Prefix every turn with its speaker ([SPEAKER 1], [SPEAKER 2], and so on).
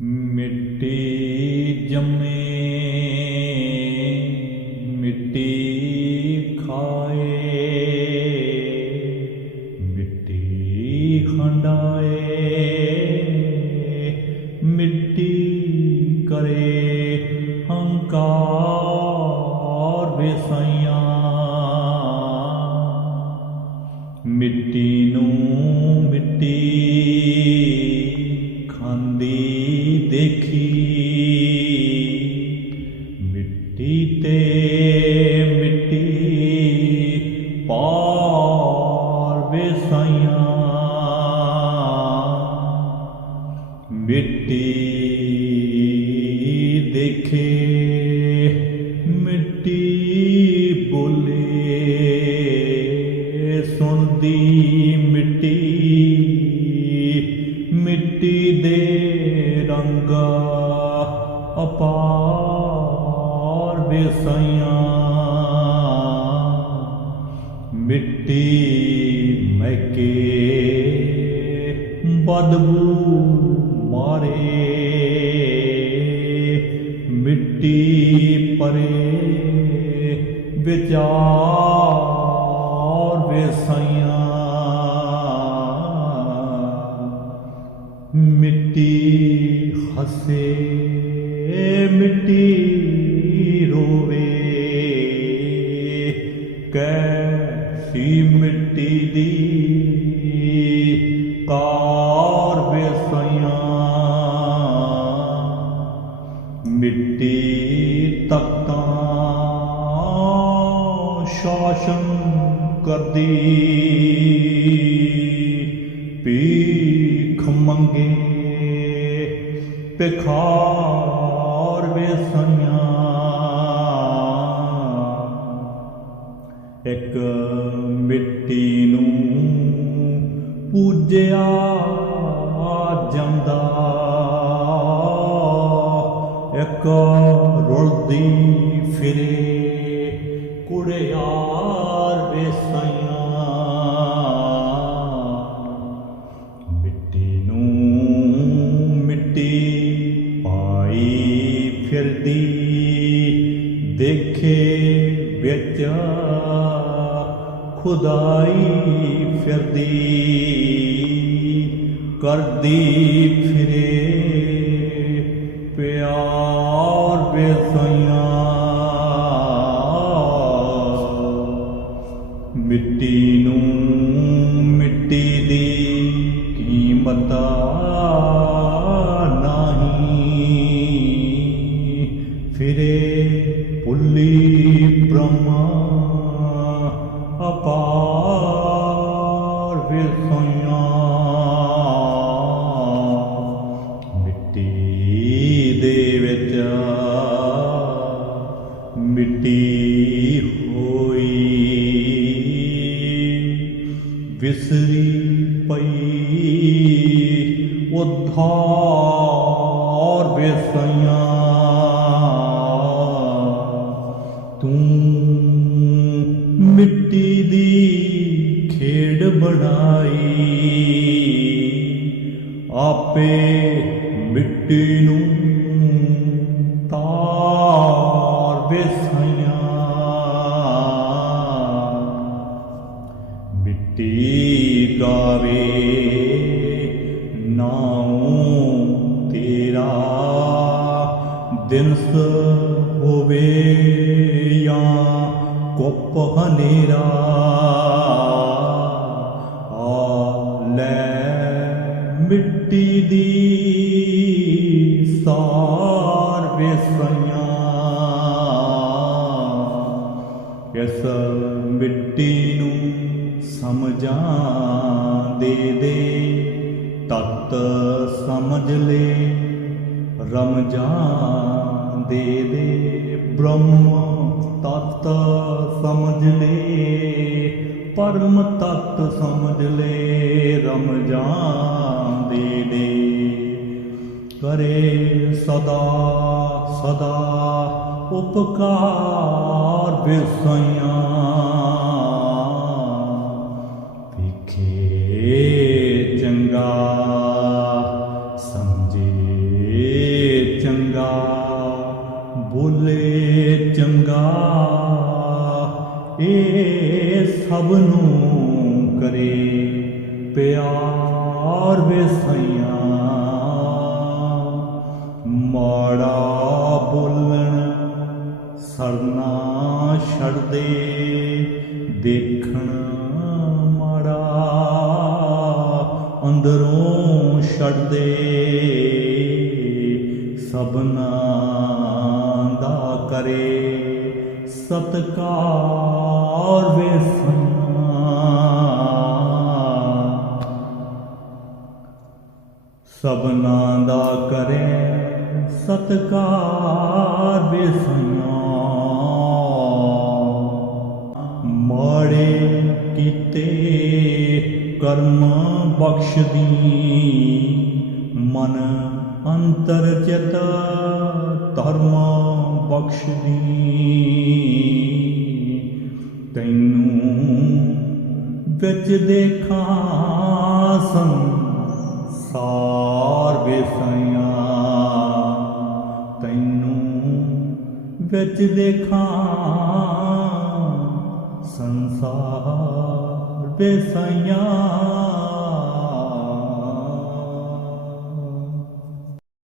[SPEAKER 1] ਮਿੱਟੀ ਜੰਮੇ ਮਿੱਟੀ ਖਾਏ ਮਿੱਟੀ ਖੰਡਾਏ ਮਿੱਟੀ ਕਰੇ ਹੰਕਾਰ ਵਿਸਾਈਆਂ। ਮਿੱਟੀ ਨੂੰ ਮਿੱਟੀ ਦੇਖੀ। ਮਿੱਟੀ ਤੇ ਮਿੱਟੀ ਪਾਰ ਵਿਸਾਈਆਂ। ਮਿੱਟੀ ਦੇਖੇ। ਰੰਗ ਅਪਾਰ ਵਿਸਾਈਆਂ ਮਿੱਟੀ ਮੈਕੇ ਬਦਬੂ ਮਾਰੇ। ਮਿੱਟੀ ਪਰੇ ਵਿਚਾਰ ਵਿਸਾਈਆਂ ਕੈਸੀ ਮਿੱਟੀ ਦੀ ਕਾਰ ਵਿਸਾਈਆਂ ਮਿੱਟੀ ਤਖਤਾਂ ਸ਼ਾਸਨ ਕਰਦੀ ਭੀਖ ਮੰਗੇ ਭਿਖਾਰ ਪੂਜਿਆ ਜਾਂਦਾ। ਇੱਕ ਰੁਲਦੀ ਫਿਰੇ ਕੁੜਿਆਰ ਵਿਸਾਈਆਂ। ਮਿੱਟੀ ਨੂੰ ਮਿੱਟੀ ਪਾਈ ਫਿਰਦੀ ਦੇਖੇ ਵਿੱਚ ਖੁਦਾਈ ਫਿਰਦੀ, ਕਰਦੀ ਫਿਰੇ ਪਿਆਰ ਬੇਸਈਆਂ। ਮਿੱਟੀ ਨੂੰ ਮਿੱਟੀ ਦੀ ਕੀਮਤ ਨਹੀਂ ਫਿਰੇ, ਪੁੱਲੀ ਬ੍ਰਹਮਾ ਉਧਾਰ ਵਿਸਈਆਂ ਤੂੰ ਮਿੱਟੀ ਦੀ ਖੇਡ ਬਣਾਈ ਆਪੇ ਮਿੱਟੀ ਨੂੰ ਤਾਰ ਵਿਸਾਈਆਂ ਮਿੱਟੀ ਗਾਵੇ ਨਾਉ ਤੇਰਾ ਦਿਨਸ ਹੋਵੇ ਜਾਂ ਕੁੱਪ ਹਨੇਰਾ ਆ ਲੈ ਮਿੱਟੀ ਦੀ ਸਾਰ ਵਿਸਾਈਆਂ। ਇਸ ਮਿੱਟੀ ਨੂੰ ਸਮਝਾਂ। ਤਤ ਸਮਝ ਲੈ, ਰਮਜਾਨ ਦੇ ਦੇ, ਬ੍ਰਹਮ ਤਤ ਸਮਝ ਲੈ, ਪਰਮ ਤਤ ਸਮਝ ਲੈ, ਰਮਜਾਨ ਦੇ ਦੇ। ਕਰੇ ਸਦਾ ਸਦਾ ਉਪਕਾਰ ਬਿਸਈਆਂ ਇਹ ਸਭ ਨੂੰ ਕਰੇ ਪਿਆਰ ਵਿਸਈਆਂ ਮਾੜਾ ਬੋਲਣ ਸਰਨਾ ਛੱਡਦੇ, ਦੇਖਣ ਮਾੜਾ ਅੰਦਰੋਂ ਛੱਡਦੇ। ਸਭਨਾ ਦਾ ਕਰੇ। ਸਤਕਾਰ ਵੇ ਵੇਸਨਾ ਸਭਨਾ ਦਾ ਕਰੇ ਸਤਕਾਰ ਬੇਸਈਆਂ ਮਾੜੇ ਕੀਤੇ ਕਰਮ ਬਖਸ਼ਦੀ। ਮਨ ਅੰਤਰ ਚਿਤ ਧਰਮ ਬਖਸ਼ਦੀ ਤੈਨੂੰ ਵਿੱਚ ਦੇਖਾਂ ਸੰਸਾਰ ਵਿਸਾਈਆਂ। ਤੈਨੂੰ ਵਿੱਚ ਦੇਖਾਂ ਸੰਸਾਰ ਵਿਸਾਈਆਂ।